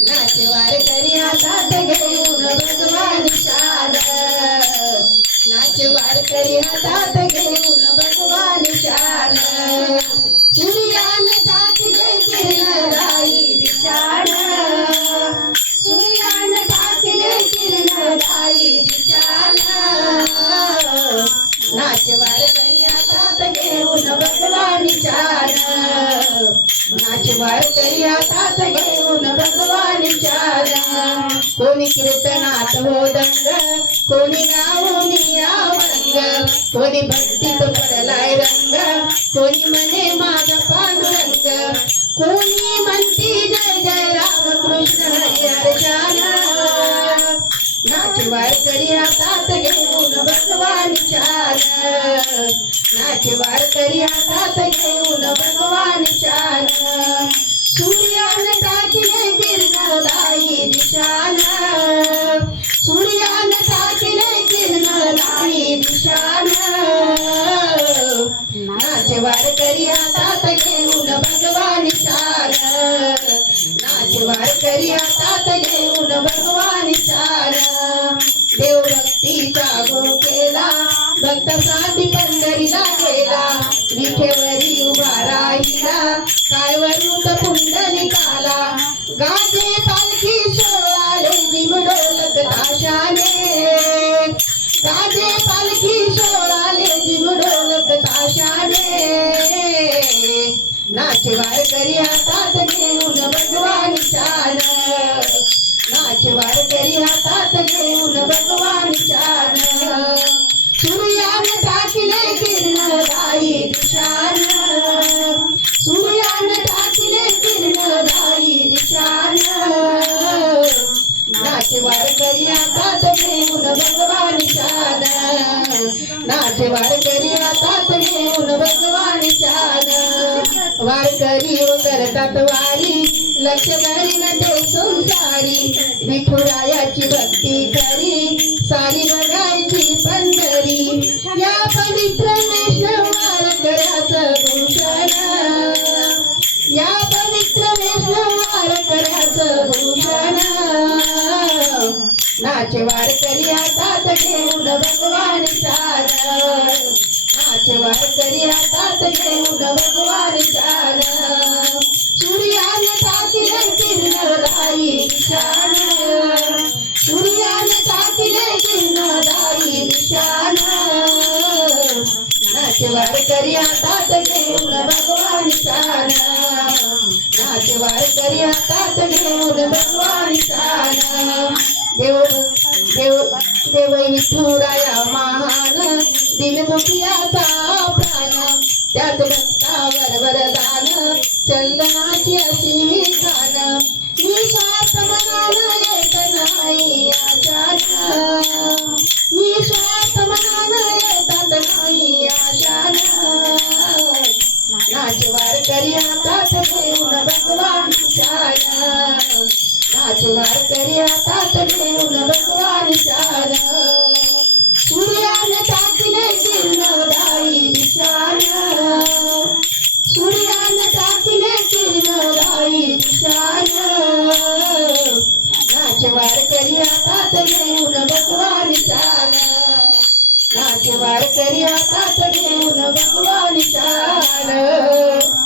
नाचवार करी हातात घेऊन भगवान शान नाचवार करी हातात घेऊन भगवान शान सूर्यान टाकले किरण राई दिशान सूर्यान टाकले किरण राई दिशान नाचवार करी हातात घेऊन भगवान शान नाचवार करी हातात घेऊन भगवान शान कोणी कीर्तनात होदंग कोणी गाऊनी अभंग कोणी भक्तीत पडलाय रंग कोणी म्हणे माझा पांडुरंग कोणी म्हणती जय जय राम कृष्ण हरी हर्षान नाचवार करी हातात घेऊन भगवान शान नाचवार करी हातात घेऊन भगवान शान सूर्यान टाकले किरण राई दिशान सूर्यान टाकले किरण राई दिशान नाचवार करी हातात घेऊन भगवान शान नाचवार करी हातात घेऊन भगवान शान देव भक्तीचा गो केला भक्तासाठी पंढरीला गेला विठेवरी उभा राहिला काय वरूत पुंडलिकाला गाजे पालखी सोहळाले जिमडोलत ताशाने गाजे पालखी सोहळाले जिमडोलत ताशाने नाचवार करी हातात घेऊन भगवान शान नाचवार करी हातात घेऊन भगवान शान सूर्यान टाकले किरण राई दिशान सूर्यान टाकले किरण राई दिशान नाचवार करी हातात घेऊन भगवान शान नाचवार करी हातात घेऊन भगवान शान वारकरी व करतात वारी लक्ष धरी नटे संसारी विठुरायाची भक्ती करी सारी बघायची पंढरी या पवित्र वैष्णव वारकऱ्याचं भूषण या पवित्र वैष्णव वारकऱ्याचं भूषण नाचवार करी हातात घेऊन भगवान शान नाचवार करी हातात घेऊन भगवान शान सूर्यान टाकले किरण राई दिशान सूर्यान टाकले किरण राई दिशान नाचवार करी हातात घेऊन भगवान शान नाचवार करी हातात घेऊन भगवान शान देव देव देव विठुराया महान दिलमुखियाचा प्राण त्याच भक्तावर वरदान चंदनाची अशी गान निस्वार्थ मनानं येत नाही आचार निस्वार्थ मनानं येतात नाही आचार नाचवार करी हातात घेऊन भगवान शान नाचवार करी हातात घेऊन भगवान शान सूर्यान टाकले किरण राई दिशान सूर्यान टाकले किरण राई दिशान नाचवार करी हातात घेऊन भगवान शान नाचवार करी हातात घेऊन भगवान शान